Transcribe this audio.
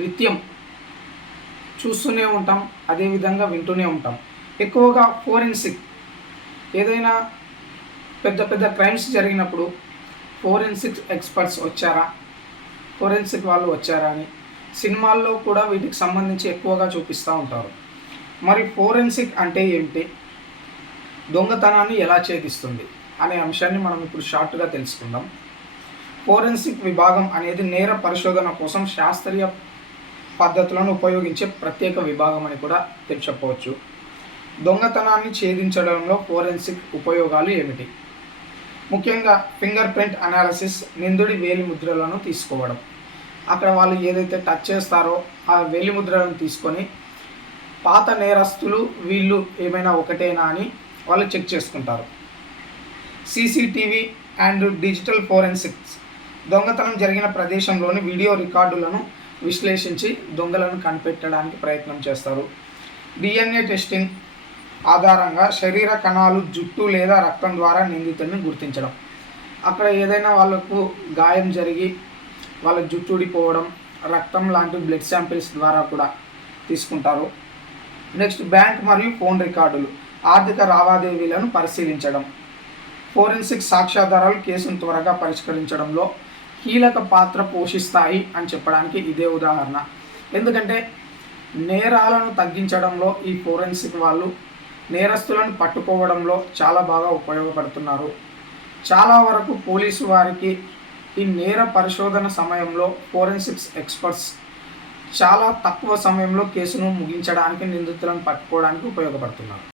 నిత్యం చూస్తూనే ఉంటాం, అదేవిధంగా వింటూనే ఉంటాం. ఎక్కువగా ఫోరెన్సిక్ ఏదైనా పెద్ద పెద్ద క్రైమ్స్ జరిగినప్పుడు ఫోరెన్సిక్ ఎక్స్పర్ట్స్ వచ్చారా, ఫోరెన్సిక్ వాళ్ళు వచ్చారా అని సినిమాల్లో కూడా వీటికి సంబంధించి ఎక్కువగా చూపిస్తూ ఉంటారు. మరి ఫోరెన్సిక్ అంటే ఏమిటి, దొంగతనాన్ని ఎలా ఛేదిస్తుంది అనే అంశాన్ని మనం ఇప్పుడు షార్ట్గా తెలుసుకుందాం. ఫోరెన్సిక్ విభాగం అనేది నేర పరిశోధన కోసం శాస్త్రీయ పద్ధతులను ఉపయోగించే ప్రత్యేక విభాగం అని కూడా చెప్పవచ్చు. దొంగతనాన్ని ఛేదించడంలో ఫోరెన్సిక్ ఉపయోగాలు ఏమిటి? ముఖ్యంగా ఫింగర్ ప్రింట్ అనాలిసిస్, నిందుడి వేలి ముద్రలను తీసుకోవడం. అక్కడ వాళ్ళు ఏదైతే టచ్ చేస్తారో ఆ వేలి ముద్రలను తీసుకొని పాత నేరస్తులు వీళ్ళు ఏమైనా ఒకటేనా అని వాళ్ళు చెక్ చేసుకుంటారు. సీసీటీవీ అండ్ డిజిటల్ ఫోరెన్సిక్స్, దొంగతనం జరిగిన ప్రదేశంలోని వీడియో రికార్డులను విశ్లేషించి దొంగలను కనిపెట్టడానికి ప్రయత్నం చేస్తారు. డిఎన్ఏ టెస్టింగ్ ఆధారంగా శరీర కణాలు, జుట్టు లేదా రక్తం ద్వారా నిందితుడిని గుర్తించడం. అక్కడ ఏదైనా వాళ్ళకు గాయం జరిగి వాళ్ళ జుట్టు ఊడిపోవడం, రక్తం లాంటి బ్లడ్ శాంపిల్స్ ద్వారా కూడా తీసుకుంటారు. నెక్స్ట్ బ్యాంక్ మరియు ఫోన్ రికార్డులు, ఆర్థిక లావాదేవీలను పరిశీలించడం. ఫోరెన్సిక్ సాక్ష్యాధారాలు కేసును త్వరగా పరిష్కరించడంలో కీలక పాత్ర పోషిస్తాయి అని చెప్పడానికి ఇదే ఉదాహరణ. ఎందుకంటే నేరాలను తగ్గించడంలో ఈ ఫోరెన్సిక్ వాళ్ళు నేరస్తులను పట్టుకోవడంలో చాలా బాగా ఉపయోగపడుతున్నారు. చాలా వరకు పోలీసు వారికి ఈ నేర పరిశోధన సమయంలో ఫోరెన్సిక్స్ ఎక్స్పర్ట్స్ చాలా తక్కువ సమయంలో కేసును ముగించడానికి, నిందితులను పట్టుకోవడానికి ఉపయోగపడుతున్నారు.